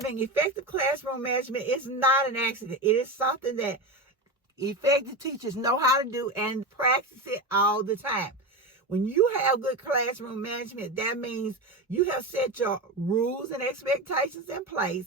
Having effective classroom management is not an accident. It is something that effective teachers know how to do and practice it all the time. When you have good classroom management, that means you have set your rules and expectations in place,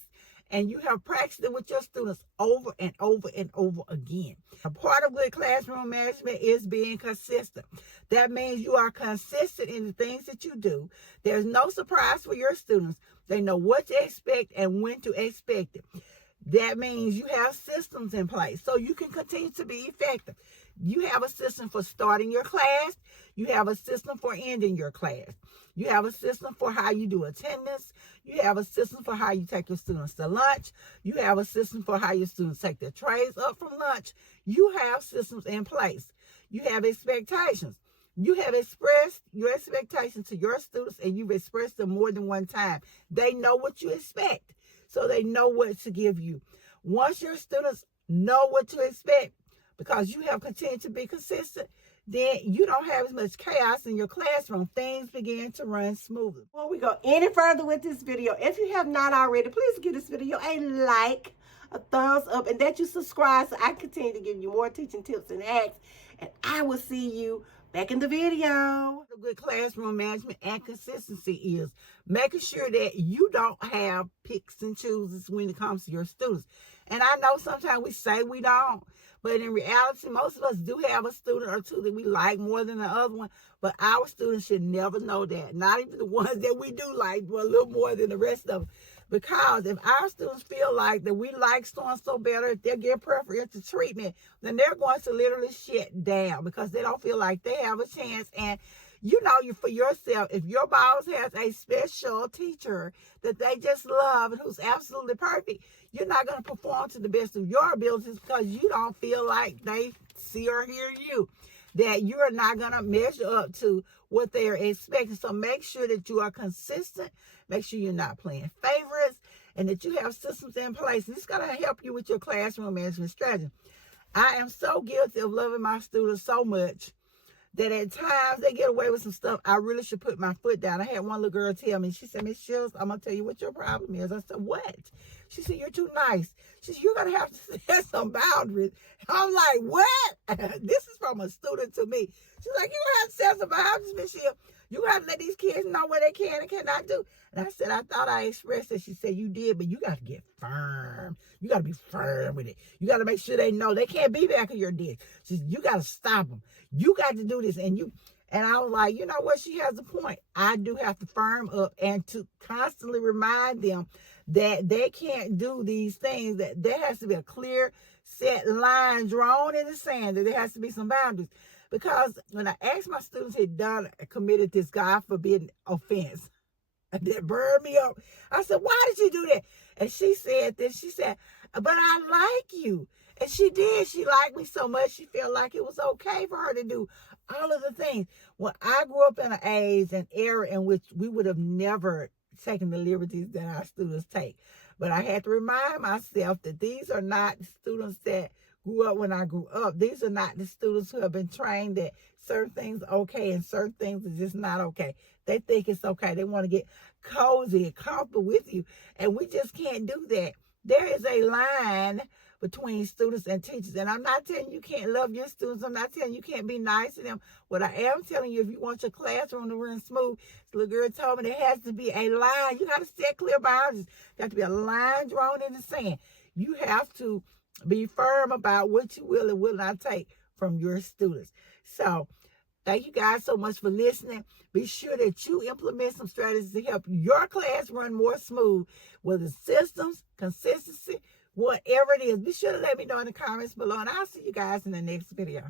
and you have practiced it with your students over and over and over again. A part of good classroom management is being consistent. That means you are consistent in the things that you do. There's no surprise for your students. They know what to expect and when to expect it. That means you have systems in place so you can continue to be effective. You have a system for starting your class. You have a system for ending your class. You have a system for how you do attendance. You have a system for how you take your students to lunch. You have a system for how your students take their trays up from lunch. You have systems in place. You have expectations. You have expressed your expectations to your students, and you've expressed them more than one time. They know what you expect, so they know what to give you. Once your students know what to expect, because you have continued to be consistent, then you don't have as much chaos in your classroom. Things begin to run smoothly. Before we go any further with this video, if you have not already, please give this video a like, a thumbs up, and that you subscribe so I continue to give you more teaching tips and hacks. And I will see you back in the video. Good classroom management and consistency is making sure that you don't have picks and chooses when it comes to your students. And I know sometimes we say we don't, but in reality, most of us do have a student or two that we like more than the other one. But our students should never know that. Not even the ones that we do like, but a little more than the rest of them. Because if our students feel like that we like so-and-so better, if they get preferential treatment, then they're going to literally shut down because they don't feel like they have a chance. And you know, you for yourself, if your boss has a special teacher that they just love and who's absolutely perfect, you're not going to perform to the best of your abilities because you don't feel like they see or hear you, that you're not going to measure up to what they're expecting. So make sure that you are consistent. Make sure you're not playing favorites, and that you have systems in place. And it's going to help you with your classroom management strategy. I am so guilty of loving my students so much that at times they get away with some stuff. I really should put my foot down. I had one little girl tell me, she said, Miss Shields, I'm going to tell you what your problem is. I said, what? She said, you're too nice. She said, you're going to have to set some boundaries. I'm like, what? This is from a student to me. She's like, you're going to have to set some boundaries, Miss Shields. You're going to have to let these kids know what they can and cannot do. And I said, I thought I expressed it. She said, you did, but you got to get firm. You got to be firm with it. You got to make sure they know they can't be back of your dick. She said, you got to stop them. You got to do this. And I was like, you know what? She has a point. I do have to firm up and to constantly remind them that they can't do these things, that there has to be a clear set line drawn in the sand, that there has to be some boundaries. Because when I asked my students had committed this God forbidden offense that burned me up, I said, why did you do that? And she said this, she said, but I like you. And she did. She liked me so much, she felt like it was okay for her to do all of the things. Well, I grew up in an age and era in which we would have never taken the liberties that our students take. But I had to remind myself that these are not the students that grew up when I grew up. These are not the students who have been trained that certain things are okay and certain things are just not okay. They think it's okay. They want to get cozy and comfortable with you. And we just can't do that. There is a line between students and teachers. And I'm not telling you can't love your students. I'm not telling you can't be nice to them. What I am telling you, if you want your classroom to run smooth, this little girl told me there has to be a line. You got to set clear boundaries. There has to be a line drawn in the sand. You have to be firm about what you will and will not take from your students. So thank you guys so much for listening. Be sure that you implement some strategies to help your class run more smooth, whether systems, consistency, whatever it is. Be sure to let me know in the comments below, and I'll see you guys in the next video.